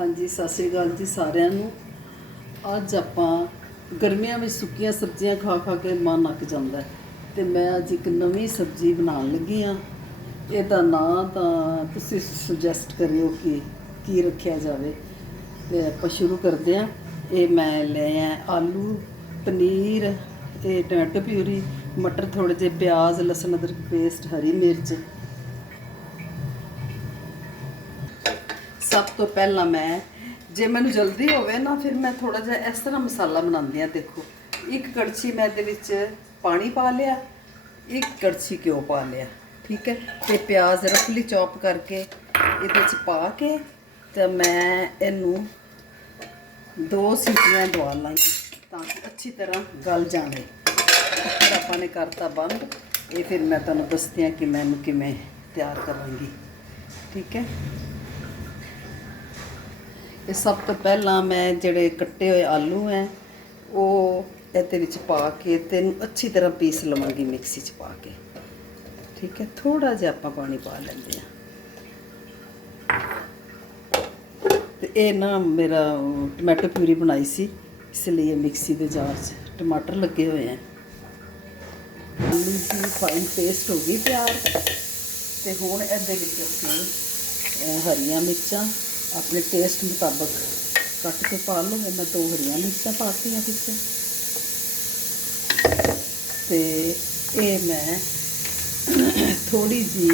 ਹਾਂਜੀ, ਸਤਿ ਸ੍ਰੀ ਅਕਾਲ ਜੀ ਸਾਰਿਆਂ ਨੂੰ। ਅੱਜ ਆਪਾਂ ਗਰਮੀਆਂ ਵਿੱਚ ਸੁੱਕੀਆਂ ਸਬਜ਼ੀਆਂ ਖਾ ਖਾ ਕੇ ਮਨ ਅੱਕ ਜਾਂਦਾ ਹੈ ਤੇ ਮੈਂ ਅੱਜ ਇੱਕ ਨਵੀਂ ਸਬਜ਼ੀ ਬਣਾਉਣ ਲੱਗੀ ਆ ਇਹਦਾ ਨਾਂ ਤਾਂ ਤੁਸੀਂ ਸੁਜੈਸਟ ਕਰਿਓ ਕਿ ਕੀ ਰੱਖਿਆ ਜਾਵੇ। ਤੇ ਆਪਾਂ ਸ਼ੁਰੂ ਕਰਦੇ ਆ ਇਹ ਮੈਂ ਲਏ ਆ ਆਲੂ, ਪਨੀਰ ਤੇ ਟਮਾਟੋ ਪਿਊਰੀ, ਮਟਰ ਥੋੜੇ ਜਿਹੇ, ਪਿਆਜ਼, ਲਸਣ, ਅਦਰਕ, ਪੇਸਟ, ਹਰੀ ਮਿਰਚ ਸਭ ਤੋਂ ਪਹਿਲਾਂ ਮੈਂ, ਜੇ ਮੈਨੂੰ ਜਲਦੀ ਹੋਵੇ ਨਾ, ਫਿਰ ਮੈਂ ਥੋੜਾ ਜਿਹਾ ਇਸ ਤਰ੍ਹਾਂ ਮਸਾਲਾ ਬਣਾਉਂਦੀ ਆ ਦੇਖੋ। ਇੱਕ ਕੜਛੀ ਮੈਂ ਇਹਦੇ ਵਿੱਚ ਪਾਣੀ ਪਾ ਲਿਆ, ਇੱਕ ਕੜਛੀ ਘਿਓ ਪਾ ਲਿਆ, ਠੀਕ ਹੈ? ਤੇ ਪਿਆਜ਼ ਰਫਲੀ ਚੌਪ ਕਰਕੇ, ਇਹਦੇ ਵਿੱਚ ਪਾ ਕੇ ਤੇ ਮੈਂ ਇਹਨੂੰ ਦੋ ਸੀਟੀਆਂ ਦਵਾ ਲਾਂਗੀ, ਤਾਂ ਕਿ ਅੱਛੀ ਤਰ੍ਹਾਂ ਗਲ ਜਾਵੇ। ਫਿਰ ਆਪਾਂ ਨੇ ਕਰਤਾ ਬੰਦ, ਇਹ ਫਿਰ ਮੈਂ ਤੁਹਾਨੂੰ ਦੱਸਦੀ ਹਾਂ ਕਿ ਮੈਂ ਇਹਨੂੰ ਕਿਵੇਂ ਤਿਆਰ ਕਰਾਂਗੀ, ਠੀਕ ਹੈ? ਇਹ ਸਭ ਤੋਂ ਪਹਿਲਾਂ ਮੈਂ ਜਿਹੜੇ ਕੱਟੇ ਹੋਏ ਆਲੂ ਹੈ ਉਹ ਇਹਦੇ ਵਿੱਚ ਪਾ ਕੇ ਤੇ ਅੱਛੀ ਤਰ੍ਹਾਂ ਪੀਸ ਲਵਾਂਗੀ ਮਿਕਸੀ 'ਚ ਪਾ ਕੇ। ਠੀਕ ਹੈ ਥੋੜਾ ਜਿਹਾ ਆਪਾਂ ਪਾਣੀ ਪਾ ਲੈਂਦੇ ਆ। ਤੇ ਇਹ ਨਾ ਮੇਰਾ ਉਹ, ਟਮਾਟੋ ਪਿਊਰੀ ਬਣਾਈ ਸੀ ਇਸ ਲਈ ਇਹ ਮਿਕਸੀ ਦੇ ਜਾਰ 'ਚ ਟਮਾਟਰ ਲੱਗੇ ਹੋਏ ਆ ਆਲੂ ਦੀ ਫਾਈਨ ਪੇਸਟ ਹੋ ਗਈ ਤਿਆਰ ਤੇ ਹੁਣ ਇਹਦੇ ਵਿੱਚ ਅਸੀਂ ਹਰੀਆਂ ਮਿਰਚਾਂ ਆਪਣੇ ਟੇਸਟ ਮੁਤਾਬਕ ਕੱਟ ਕੇ ਪਾ ਲਓ ਮੈਂ ਦੋ ਹਰੀਆਂ ਮਿਰਚਾਂ ਪਾਤੀਆਂ ਵਿੱਚ। ਤੇ ਇਹ ਮੈਂ ਥੋੜੀ ਜੀ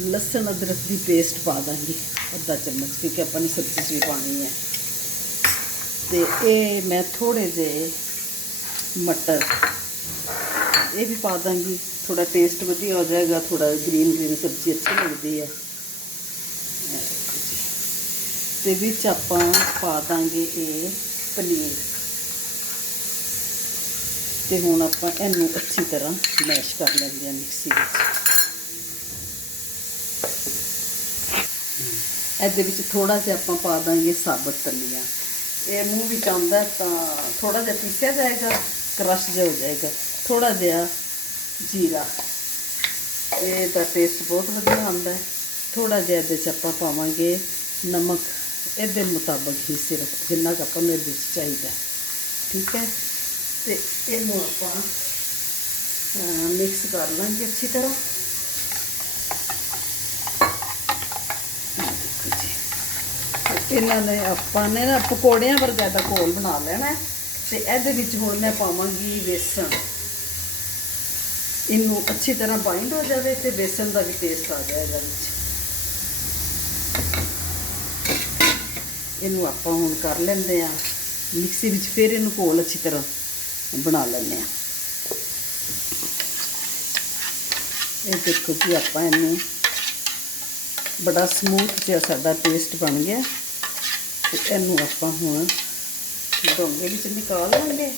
ਲਸਣ ਅਦਰਕ ਦੀ ਪੇਸਟ ਪਾ ਦਾਂਗੀ, ਅੱਧਾ ਚਮਚ, ਕਿਉਂਕਿ ਆਪਾਂ ਨੇ ਸਬਜ਼ੀ 'ਚ ਵੀ ਪਾਣੀ ਹੈ। ਤੇ ਇਹ ਮੈਂ ਥੋੜੇ ਜਿਹੇ ਮਟਰ, ਇਹ ਵੀ ਪਾ ਦਾਂਗੀ। ਥੋੜਾ ਟੇਸਟ ਵਧੀਆ ਹੋ ਜਾਏਗਾ ਥੋੜਾ ਗ੍ਰੀਨ ਗ੍ਰੀਨ ਸਬਜ਼ੀ ਅੱਛੀ ਲੱਗਦੀ ਹੈ। ਤੇ ਵਿੱਚ ਆਪਾਂ ਪਾ ਦਾਂਗੇ ਇਹ ਪਨੀਰ। ਤੇ ਹੁਣ ਆਪਾਂ ਇਹਨੂੰ ਅੱਛੀ ਤਰ੍ਹਾਂ ਮੈਸ਼ ਕਰ ਲੈਂਦੇ ਹਾਂ ਮਿਕਸੀ ਵਿੱਚ। ਇਹਦੇ ਵਿੱਚ ਥੋੜਾ ਜਿਹਾ ਆਪਾਂ ਪਾ ਦਾਂਗੇ ਸਾਬਤ ਧਨੀਆ। ਇਹ ਮੂੰਹ ਵਿੱਚ ਆਉਂਦਾ ਤਾਂ ਥੋੜਾ ਜਿਹਾ ਪੀਸਿਆ ਜਾਏਗਾ, ਕਰਸ਼ ਜਿਹਾ ਹੋ ਜਾਏਗਾ। ਥੋੜਾ ਜਿਹਾ ਜੀਰਾ। ਇਹ ਦਾ ਟੇਸਟ ਬਹੁਤ ਵਧੀਆ ਆਉਂਦਾ ਹੈ। ਥੋੜਾ ਜਿਹਾ ਇਹਦੇ ਚ ਆਪਾਂ ਪਾਵਾਂਗੇ ਨਮਕ। ਇਹਦੇ ਮੁਤਾਬਕ ਹੀ ਸਿਰਫ ਜਿੰਨਾ ਕੁ ਆਪਾਂ ਨੂੰ ਇਹਦੇ ਵਿੱਚ ਚਾਹੀਦਾ ਠੀਕ ਹੈ? ਤੇ ਇਹਨੂੰ ਆਪਾਂ ਮਿਕਸ ਕਰ ਲਾਂਗੇ ਅੱਛੀ ਤਰ੍ਹਾਂ। ਜੀ। ਇਹਨਾਂ ਨੇ, ਆਪਾਂ ਨੇ ਨਾ ਪਕੌੜਿਆਂ ਵਰਗਾ ਦਾ ਘੋਲ ਬਣਾ ਲੈਣਾ ਹੈ ਤੇ ਇਹਦੇ ਵਿੱਚ ਹੁਣ ਮੈਂ ਪਾਵਾਂਗੀ ਵੇਸਣ। ਇਹਨੂੰ ਅੱਛੀ ਤਰ੍ਹਾਂ ਬਾਈਂਡ ਹੋ ਜਾਵੇ ਤੇ ਵੇਸਣ ਦਾ ਵੀ ਟੇਸਟ ਆ ਜਾਏਗਾ ਵਿੱਚ। ਇਹਨੂੰ ਆਪਾਂ ਹੁਣ ਕਰ ਲੈਂਦੇ ਆ ਮਿਕਸੀ ਵਿੱਚ ਫਿਰ ਇਹਨੂੰ ਘੋਲ ਅੱਛੀ ਤਰ੍ਹਾਂ ਬਣਾ ਲੈਂਦੇ ਆ ਇਹ ਦੇਖੋ ਜੀ, ਆਪਾਂ ਇਹਨੂੰ ਬੜਾ ਸਮੂਥ ਜਿਹਾ ਸਾਡਾ ਪੇਸਟ ਬਣ ਗਿਆ। ਤੇ ਇਹਨੂੰ ਆਪਾਂ ਹੁਣ ਡੋਂਗੇ ਵਿੱਚ ਨਿਕਾਲ ਲਾਂਗੇ।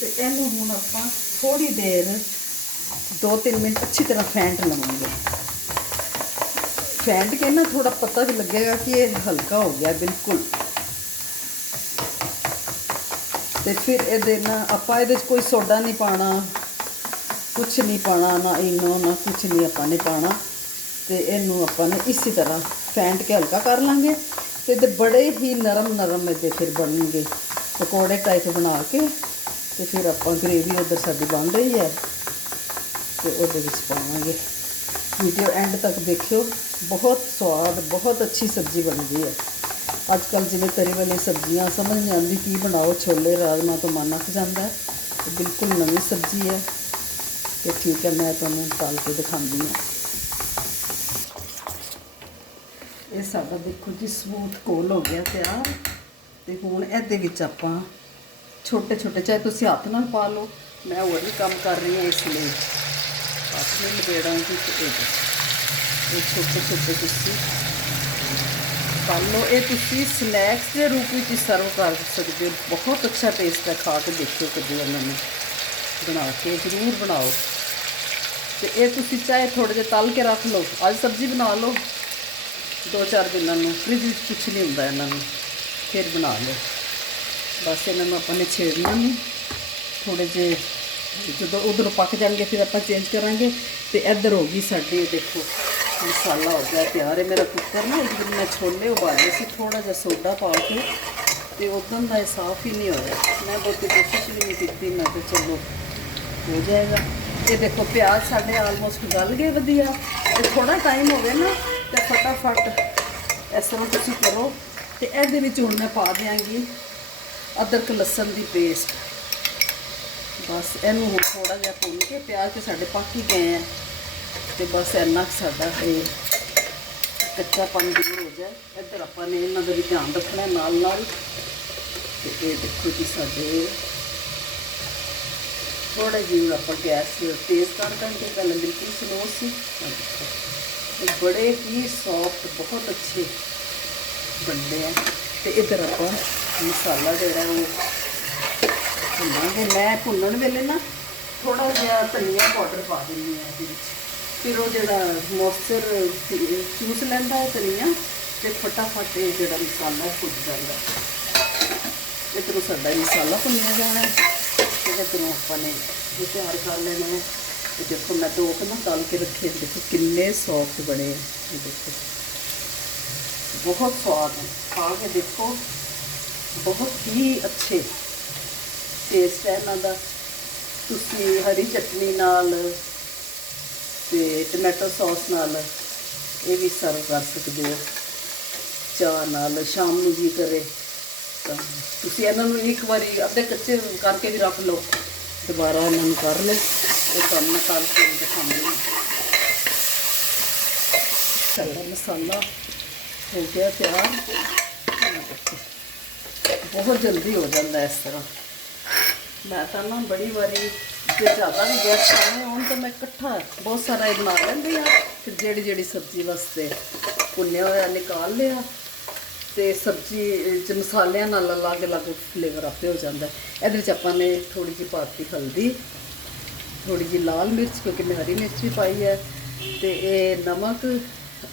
ਤੇ ਇਹਨੂੰ ਹੁਣ ਆਪਾਂ ਥੋੜੀ ਦੇਰ 2-3 ਮਿੰਟ ਅੱਛੀ ਤਰ੍ਹਾਂ ਫੈਂਟ ਲਵਾਂਗੇ ਫੈਂਟ ਕੇ ਨਾ ਥੋੜਾ ਪਤਾ ਵੀ ਲੱਗੇਗਾ ਕਿ ਇਹ ਹਲਕਾ ਹੋ ਗਿਆ ਬਿਲਕੁਲ। ਤੇ ਫਿਰ ਇਹਦੇ ਨਾਲ ਆਪਾਂ ਇਹਦੇ 'ਚ ਕੋਈ ਸੋਡਾ ਨਹੀਂ ਪਾਣਾ, ਕੁਛ ਨਹੀਂ ਪਾਣਾ, ਨਾ ਇਨੋ, ਨਾ ਕੁਛ ਨਹੀਂ ਆਪਾਂ ਨੇ ਪਾਣਾ। ਤੇ ਇਹਨੂੰ ਆਪਾਂ ਨੇ ਇਸੇ ਤਰ੍ਹਾਂ ਫੈਂਟ ਕੇ ਹਲਕਾ ਕਰ ਲਾਂਗੇ। ਤੇ ਇਹਦੇ ਬੜੇ ਹੀ ਨਰਮ ਨਰਮ ਇਹਦੇ ਫਿਰ ਬਣਨਗੇ। ਪਕੌੜੇ ਟਾਈਪ ਬਣਾ ਕੇ ਤੇ ਫਿਰ ਆਪਾਂ ਗ੍ਰੇਵੀ ਉਧਰ ਸਾਡੀ ਬਣ ਰਹੀ ਹੈ। ਤੇ ਉਹਦੇ ਵਿੱਚ ਪਾਵਾਂਗੇ। ਵੀਡੀਓ ਐਂਡ ਤੱਕ ਦੇਖਿਓ। ਬਹੁਤ ਸਵਾਦ, ਬਹੁਤ ਅੱਛੀ ਸਬਜ਼ੀ ਬਣਦੀ ਹੈ। ਅੱਜ ਕੱਲ ਜਿਵੇਂ ਤਰੀ ਵਾਲੀ ਸਬਜ਼ੀਆਂ, ਸਮਝ ਨਹੀਂ ਆਉਂਦੀ ਕੀ ਬਣਾਓ, ਛੋਲੇ ਰਾਜਮਾ ਤੋਂ ਮਨ ਅੱਕ ਜਾਂਦਾ ਬਿਲਕੁਲ ਨਵੀਂ ਸਬਜ਼ੀ ਹੈ ਤੇ ਠੀਕ ਹੈ, ਮੈਂ ਤੁਹਾਨੂੰ ਤਲ ਕੇ ਦਿਖਾਉਂਦੀ ਹਾਂ। ਇਹ ਸਾਡਾ ਦੇਖੋ ਜੀ ਸਮੂਥ ਕੋਲ ਹੋ ਗਿਆ ਤਿਆਰ। ਤੇ ਹੁਣ ਇਹਦੇ ਵਿੱਚ ਆਪਾਂ ਛੋਟੇ ਛੋਟੇ ਚਾਹੇ ਤੁਸੀਂ ਹੱਥ ਨਾਲ ਪਾ ਲਓ, ਮੈਂ ਹੋਰ ਵੀ ਕੰਮ ਕਰ ਰਹੀ ਹਾਂ ਇਸ ਲਈ। ਹੱਥ ਨਾਲ ਲਪੇੜਾਂਗੀ ਤੇ ਇਹ ਛੋਟੇ ਛੋਟੇ ਤੁਸੀਂ। ਪਾ ਲਓ, ਇਹ ਤੁਸੀਂ ਸਨੈਕਸ ਦੇ ਰੂਪ ਵਿੱਚ ਸਰਵ ਕਰ ਸਕਦੇ ਹੋ। ਬਹੁਤ ਅੱਛਾ ਟੇਸਟ ਹੈ, ਖਾ ਕੇ ਦੇਖਿਓ ਕਦੇ ਇਹਨਾਂ ਨੂੰ ਬਣਾ ਕੇ, ਜ਼ਰੂਰ ਬਣਾਓ। ਤੇ ਇਹ ਤੁਸੀਂ ਚਾਹੇ ਥੋੜੇ ਜਿਹਾ ਤਲ ਕੇ ਰੱਖ ਲਓ। ਅੱਜ ਸਬਜ਼ੀ ਬਣਾ ਲਓ। ਦੋ ਚਾਰ ਦਿਨਾਂ ਨੂੰ। ਫ੍ਰਿਜ ਵਿੱਚ ਕੁਛ ਨਹੀਂ ਹੁੰਦਾ ਇਹਨਾਂ ਨੂੰ। ਫਿਰ ਬਣਾ ਲਓ। ਬਸ ਇਹਨਾਂ ਨੂੰ ਆਪਾਂ ਨੇ ਛੇੜਨਾ ਨਹੀਂ। ਥੋੜੇ ਜਿਹੇ ਜਦੋਂ ਉਧਰ ਪੱਕ ਜਾਣਗੇ, ਫਿਰ ਆਪਾਂ ਚੇਂਜ ਕਰਾਂਗੇ। ਤੇ ਇੱਧਰ ਹੋ ਗਈ ਸਾਡੀ ਦੇਖੋ। ਮਸਾਲਾ ਹੋ ਗਿਆ, ਤਿਆਰ ਹੈ। ਮੇਰਾ ਕੁੱਕਰ ਨਾ, ਇੱਕ ਦਿਨ ਮੈਂ ਛੋਲੇ ਉਬਾਲੇ ਸੀ ਥੋੜਾ ਜਿਹਾ ਸੋਡਾ ਪਾ ਕੇ, ਤੇ ਉਦੋਂ ਦਾ ਇਹ ਸਾਫ਼ ਹੀ ਨਹੀਂ ਹੋਇਆ। ਮੈਂ ਬਹੁਤੀ ਕੋਸ਼ਿਸ਼ ਵੀ ਨਹੀਂ ਕੀਤੀ, ਮੈਂ ਕਿਹਾ ਚਲੋ, ਹੋ ਜਾਏਗਾ। ਇਹ ਦੇਖੋ, ਪਿਆਜ਼ ਸਾਡੇ ਆਲਮੋਸਟ ਗਲ ਗਏ ਵਧੀਆ। ਤੇ ਥੋੜਾ ਟਾਈਮ ਹੋਵੇ ਨਾ, ਤੇ ਫਟਾਫਟ ਇਸ ਤਰ੍ਹਾਂ ਤੁਸੀਂ ਕਰੋ। ਤੇ ਇਹਦੇ ਵਿੱਚ ਹੁਣ ਮੈਂ ਪਾ ਦਿਆਂਗੀ ਅਦਰਕ ਲਸਣ ਦੀ ਪੇਸਟ ਬਸ, ਇਹਨੂੰ ਹੁਣ ਥੋੜਾ ਜਿਹਾ ਭੁੰਨ ਕੇ ਪਿਆਜ਼ ਤੇ ਸਾਡੇ ਪੱਕ ਹੀ ਗਏ ਆ। ਤੇ ਬਸ ਇੰਨਾ ਕੁ ਸਾਡਾ ਇਹ ਕੱਚਾ ਪਾਣੀ ਦੂਰ ਹੋ ਜਾਏ। ਇੱਧਰ ਆਪਾਂ ਨੇ ਇਹਨਾਂ ਦਾ ਵੀ ਧਿਆਨ ਰੱਖਣਾ ਨਾਲ ਨਾਲ। ਤੇ ਇਹ ਦੇਖੋ ਜੀ ਸਾਡੇ। ਥੋੜਾ ਜਿਹਾ ਆਪਾਂ ਗੈਸ ਤੇਜ਼ ਕਰ ਦਾਂਗੇ, ਪਹਿਲਾਂ ਬਿਲਕੁਲ ਸਲੋ ਸੀ। ਬੜੇ ਹੀ ਸੌਫਟ ਬਹੁਤ ਅੱਛੇ ਬਣਦੇ ਆ। ਤੇ ਇੱਧਰ ਆਪਾਂ ਮਸਾਲਾ ਜਿਹੜਾ ਉਹ ਭੁੰਨਾਂਗੇ। ਮੈਂ ਭੁੰਨਣ ਵੇਲੇ ਨਾ ਥੋੜਾ ਜਿਹਾ ਧਨੀਆ ਪਾਊਡਰ ਪਾ ਦਿੰਦੀ ਹਾਂ ਇਹਦੇ ਵਿੱਚ। ਫਿਰ ਉਹ ਜਿਹੜਾ ਮੋਇਸਚਰ ਚੂਸ ਲੈਂਦਾ ਹੈ ਧਨੀਆ ਤੇ ਫਟਾਫਟ ਇਹ ਜਿਹੜਾ ਮਸਾਲਾ ਉਹ ਭੁੱਜ ਜਾਂਦਾ ਹੈ। ਇੱਧਰੋਂ ਸਾਡਾ ਇਹ ਮਸਾਲਾ ਭੁੰਨਿਆ ਜਾਣਾ ਹੈ ਤੇ ਇੱਧਰੋਂ ਆਪਾਂ ਨੇ ਇਹ ਤਿਆਰ ਕਰ ਲੈਣਾ ਹੈ। ਤੇ ਦੇਖੋ ਮੈਂ ਦੋ ਕੁ ਨਾ ਤਲ ਕੇ ਰੱਖੇ ਦੇਖੋ ਕਿੰਨੇ ਸੌਫਟ ਬਣੇ ਆ। ਇਹ ਦੇਖੋ। ਬਹੁਤ ਸਵਾਦ ਹੈ ਖਾ ਕੇ ਦੇਖੋ, ਬਹੁਤ ਹੀ ਅੱਛੇ ਟੇਸਟ ਹੈ ਇਹਨਾਂ ਦਾ। ਤੁਸੀਂ ਹਰੀ ਚਟਨੀ ਨਾਲ ਤੇ ਟੋਮੈਟੋ ਸੌਸ ਨਾਲ ਇਹ ਵੀ ਸਰਵ ਕਰ ਸਕਦੇ ਹੋ। ਚਾਹ ਨਾਲ ਸ਼ਾਮ ਨੂੰ ਜੀ ਕਰੇ ਤਾਂ ਤੁਸੀਂ ਇਹਨਾਂ ਨੂੰ ਇੱਕ ਵਾਰੀ ਅੱਧੇ ਕੱਚੇ ਕਰਕੇ ਵੀ ਰੱਖ ਲਓ। ਦੁਬਾਰਾ ਇਹਨਾਂ ਨੂੰ ਕਰ ਲਓ। ਇਹ ਕੰਮ ਮੈਂ ਕਰਕੇ ਦਿਖਾਉਂਦੀ ਹਾਂ। ਸਾਡਾ ਮਸਾਲਾ ਹੋ ਗਿਆ ਤਿਆਰ। ਬਹੁਤ ਜਲਦੀ ਹੋ ਜਾਂਦਾ ਇਸ ਤਰ੍ਹਾਂ। ਮੈਂ ਤਾਂ ਨਾ ਬੜੀ ਵਾਰੀ ਜੇ ਜ਼ਿਆਦਾ ਵੀ ਗੈਸਟ ਆਏ ਹੋਣ ਤਾਂ ਮੈਂ ਇਕੱਠਾ ਬਹੁਤ ਸਾਰਾ ਇਹ ਬਣਾ ਲੈਂਦੀ ਆ ਫਿਰ ਜਿਹੜੀ ਜਿਹੜੀ ਸਬਜ਼ੀ ਵਾਸਤੇ ਭੁੰਨਿਆ ਹੋਇਆ ਨਿਕਾਲ ਲਿਆ ਤੇ ਸਬਜ਼ੀ ਚ ਮਸਾਲਿਆਂ ਨਾਲ ਅਲੱਗ ਅਲੱਗ ਫਲੇਵਰ ਆਪੇ ਹੋ ਜਾਂਦਾ ਇਹਦੇ ਵਿੱਚ ਆਪਾਂ ਨੇ ਥੋੜੀ ਜਿਹੀ ਪਾਤੀ ਹਲਦੀ ਥੋੜੀ ਜਿਹੀ ਲਾਲ ਮਿਰਚ ਕਿਉਂਕਿ ਮੈਂ ਹਰੀ ਮਿਰਚ ਵੀ ਪਾਈ ਹੈ ਤੇ ਇਹ ਨਮਕ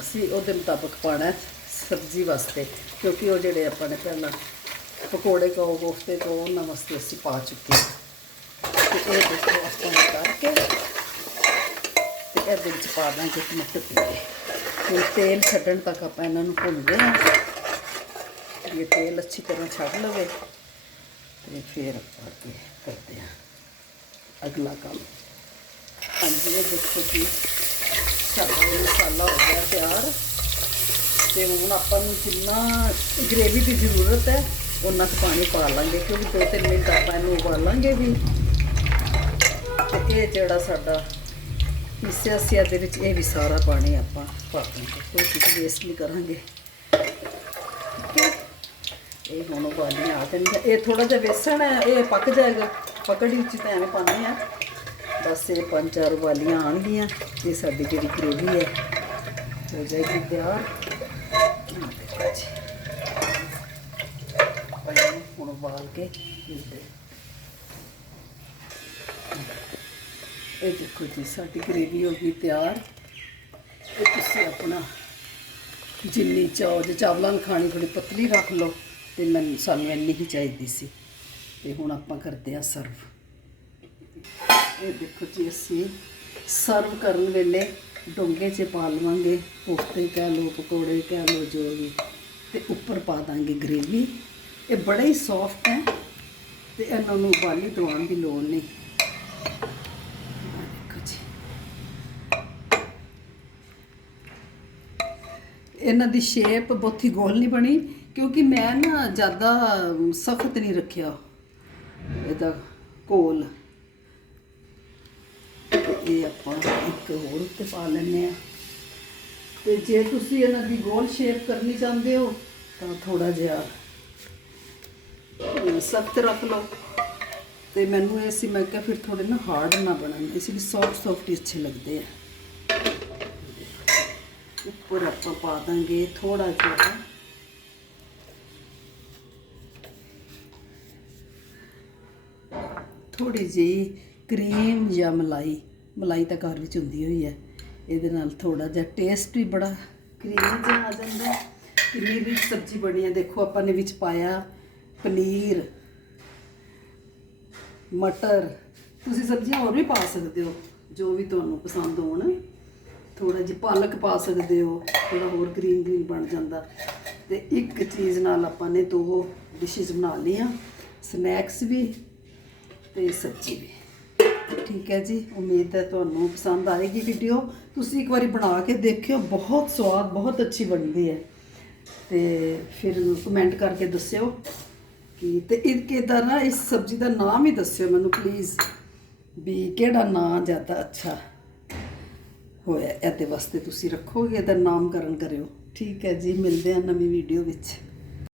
ਅਸੀਂ ਉਹਦੇ ਮੁਤਾਬਕ ਪਾਣਾ ਸਬਜ਼ੀ ਵਾਸਤੇ ਕਿਉਂਕਿ ਉਹ ਜਿਹੜੇ ਆਪਾਂ ਨੇ ਪਹਿਲਾਂ ਪਕੌੜੇ ਕੋ ਕੋਫਤੇ ਕੋ ਉਹਨਾਂ ਵਾਸਤੇ ਅਸੀਂ ਪਾ ਚੁੱਕੇ ਹਾਂ। ਤੇ ਇਹ ਦੇਖੋ ਆਪਾਂ ਕਰਕੇ ਤੇ ਇਹਦੇ ਵਿੱਚ ਪਾ ਦਾਂਗੇ ਟਮਾਟਰ ਪਿਆਜ਼ ਹੁਣ ਤੇਲ ਛੱਡਣ ਤੱਕ ਆਪਾਂ ਇਹਨਾਂ ਨੂੰ ਭੁੰਨਦੇ ਹਾਂ। ਇਹ ਤੇਲ ਅੱਛੀ ਤਰ੍ਹਾਂ ਛੱਡ ਲਵੇ ਤੇ ਫਿਰ ਆਪਾਂ ਅੱਗੇ ਕਰਦੇ ਹਾਂ ਅਗਲਾ ਕੰਮ। ਹਾਂਜੀ, ਇਹ ਦੇਖੋ ਜੀ, ਸਾਡਾ ਮਸਾਲਾ ਹੋ ਗਿਆ ਤਿਆਰ। ਤੇ ਹੁਣ ਆਪਾਂ ਨੂੰ ਜਿੰਨਾ ਗ੍ਰੇਵੀ ਦੀ ਜ਼ਰੂਰਤ ਹੈ ਉਹਨਾਂ 'ਚ ਪਾਣੀ ਪਾ ਲਾਂਗੇ, ਕਿਉਂਕਿ ਦੋ ਤਿੰਨ ਮਿੰਟ ਆਪਾਂ ਇਹਨੂੰ ਉਬਾਲਾਂਗੇ ਵੀ। ਤੇ ਇਹ ਜਿਹੜਾ ਸਾਡਾ ਮਿਸਿਆ ਸਿਆ ਦੇ ਵਿੱਚ ਇਹ ਵੀ ਸਾਰਾ ਪਾਣੀ ਆਪਾਂ ਪਾ ਦਾਂਗੇ। ਕੋਈ ਕਿਸੇ ਵੇਸਟ ਨਹੀਂ ਕਰਾਂਗੇ। ਇਹ ਹੁਣ ਉਬਾਲੀਆਂ ਆ ਜਾਣਗੀਆਂ। ਇਹ ਥੋੜਾ ਜਿਹਾ ਵੇਸਣ ਹੈ, ਇਹ ਪੱਕ ਜਾਏਗਾ। ਪਕੜੀ ਵਿੱਚ ਤਾਂ ਐਵੇਂ ਪਾਉਂਦੇ ਆ ਬਸ ਇਹ ਪੰਜ ਚਾਰ ਉਬਾਲੀਆਂ ਆਣਗੀਆਂ ਤੇ ਸਾਡੀ ਜਿਹੜੀ ਗ੍ਰੇਵੀ ਹੈ, ਹੋ ਜਾਏਗੀ ਤਿਆਰ। ਜੀ। ਇਹਨੂੰ ਉਬਾਲ ਕੇ ਮਿਲਦੇ ਇਹ ਦੇਖੋ ਜੀ, ਸਾਡੀ ਗ੍ਰੇਵੀ ਹੋ ਗਈ ਤਿਆਰ। ਇਹ ਤੁਸੀਂ ਆਪਣਾ ਜਿੰਨੀ ਚਾਹ ਜੇ ਚਾਵਲਾਂ ਨੂੰ ਖਾਣੀ ਥੋੜੀ ਪਤਲੀ ਰੱਖ ਲਓ ਤੇ ਮੈਨੂੰ ਸਾਨੂੰ ਇੰਨੀ ਹੀ ਚਾਹੀਦੀ ਸੀ। ਤੇ ਹੁਣ ਆਪਾਂ ਕਰਦੇ ਆ ਸਰਵ। ਇਹ ਦੇਖੋ ਜੀ, ਅਸੀਂ ਸਰਵ ਕਰਨ ਵੇਲੇ ਡੋਂਗੇ 'ਚ ਪਾ ਲਵਾਂਗੇ ਕੋਫਤੇ ਕਹਿ ਲਓ, ਪਕੌੜੇ ਕਹਿ ਲਓ, ਜੋ ਵੀ। ਤੇ ਉੱਪਰ ਪਾ ਦਾਂਗੇ ਗ੍ਰੇਵੀ। ਇਹ ਬੜਾ ਹੀ ਸੌਫਟ ਹੈ ਤੇ ਇਹਨਾਂ ਨੂੰ ਉਬਾਲੀ ਦਵਾਉਣ ਦੀ ਲੋੜ ਨਹੀਂ। ਇਹਨਾਂ ਦੀ ਸ਼ੇਪ ਬਹੁਤੀ ਗੋਲ ਨਹੀਂ ਬਣੀ ਕਿਉਂਕਿ ਮੈਂ ਨਾ ਜ਼ਿਆਦਾ ਸਖਤ ਨਹੀਂ ਰੱਖਿਆ ਇਹਦਾ ਕੋਲ ਇਹ ਆਪਾਂ ਇੱਕ ਹੋਰ ਉੱਤੇ ਪਾ ਲੈਂਦੇ ਆ ਤੇ ਜੇ ਤੁਸੀਂ ਇਹਨਾਂ ਦੀ ਗੋਲ ਸ਼ੇਪ ਕਰਨੀ ਚਾਹੁੰਦੇ ਹੋ ਤਾਂ ਥੋੜਾ ਜਿਹਾ ਸਖਤ ਰੱਖ ਲਓ। ਤੇ ਮੈਨੂੰ ਇਹ ਸੀ, ਮੈਂ ਕਿਹਾ ਫਿਰ ਥੋੜੇ ਨਾ ਹਾਰਡ ਨਾ ਬਣਨ ਇਸ ਲਈ ਸੌਫਟ ਸੌਫਟ ਹੀ ਅੱਛੇ ਲੱਗਦੇ ਆ। ਉੱਪਰ ਆਪਾਂ ਪਾ ਦਾਂਗੇ ਥੋੜਾ ਜਿਹਾ। ਥੋੜੀ ਜਿਹੀ ਕਰੀਮ ਜਾਂ ਮਲਾਈ। ਮਲਾਈ ਤਾਂ ਘਰ ਵਿੱਚ ਹੁੰਦੀ ਹੋਈ ਹੈ। ਇਹਦੇ ਨਾਲ ਥੋੜਾ ਜਿਹਾ ਟੇਸਟ ਵੀ ਬੜਾ ਕਰੀਮ ਜਿਹਾ ਆ ਜਾਂਦਾ। ਹੈ ਕਿੰਨੀ ਰਿਚ ਸਬਜ਼ੀ ਬਣੀ ਹੈ, ਦੇਖੋ ਆਪਾਂ ਨੇ ਵਿੱਚ ਪਾਇਆ ਪਨੀਰ, ਮਟਰ, ਤੁਸੀਂ ਸਬਜ਼ੀਆਂ ਹੋਰ ਵੀ ਪਾ ਸਕਦੇ ਹੋ, ਜੋ ਵੀ ਤੁਹਾਨੂੰ ਪਸੰਦ ਹੋਣ। ਥੋੜਾ ਜਿਹਾ ਪਾਲਕ ਪਾ ਸਕਦੇ ਹੋ ਥੋੜਾ ਹੋਰ ਗ੍ਰੀਨ ਗ੍ਰੀਨ ਬਣ ਜਾਂਦਾ। ਤੇ ਇੱਕ ਚੀਜ਼ ਨਾਲ ਆਪਾਂ ਨੇ ਦੋ ਡਿਸ਼ਿਸ ਬਣਾ ਲਈਆਂ ਸਨੈਕਸ ਵੀ ਤੇ ਸਬਜ਼ੀ ਵੀ। ਠੀਕ ਹੈ ਜੀ, ਉਮੀਦ ਹੈ ਤੁਹਾਨੂੰ ਪਸੰਦ ਆਏਗੀ ਵੀਡੀਓ ਤੁਸੀਂ ਇੱਕ ਵਾਰੀ ਬਣਾ ਕੇ ਦੇਖਿਓ, ਬਹੁਤ ਸਵਾਦ, ਬਹੁਤ ਅੱਛੀ ਬਣਦੀ ਹੈ। ਤੇ ਫਿਰ ਕਮੈਂਟ ਕਰਕੇ ਦੱਸਿਓ। ਕਿ ਤੇ ਇਹ ਕਿਦਾਂ ਨਾ ਇਸ ਸਬਜ਼ੀ ਦਾ ਨਾਮ ਹੀ ਦੱਸਿਓ ਮੈਨੂੰ ਪਲੀਜ਼ ਵੀ ਕਿਹੜਾ ਨਾਂ ਜ਼ਿਆਦਾ ਅੱਛਾ ਹੋਇਆ ਇਹਦੇ ਵਾਸਤੇ ਤੁਸੀਂ ਰੱਖੋਗੇ, ਇਹਦਾ ਨਾਮਕਰਨ ਕਰਿਓ। ਠੀਕ ਹੈ ਜੀ, ਮਿਲਦੇ ਹਾਂ ਨਵੀਂ ਵੀਡੀਓ ਵਿੱਚ।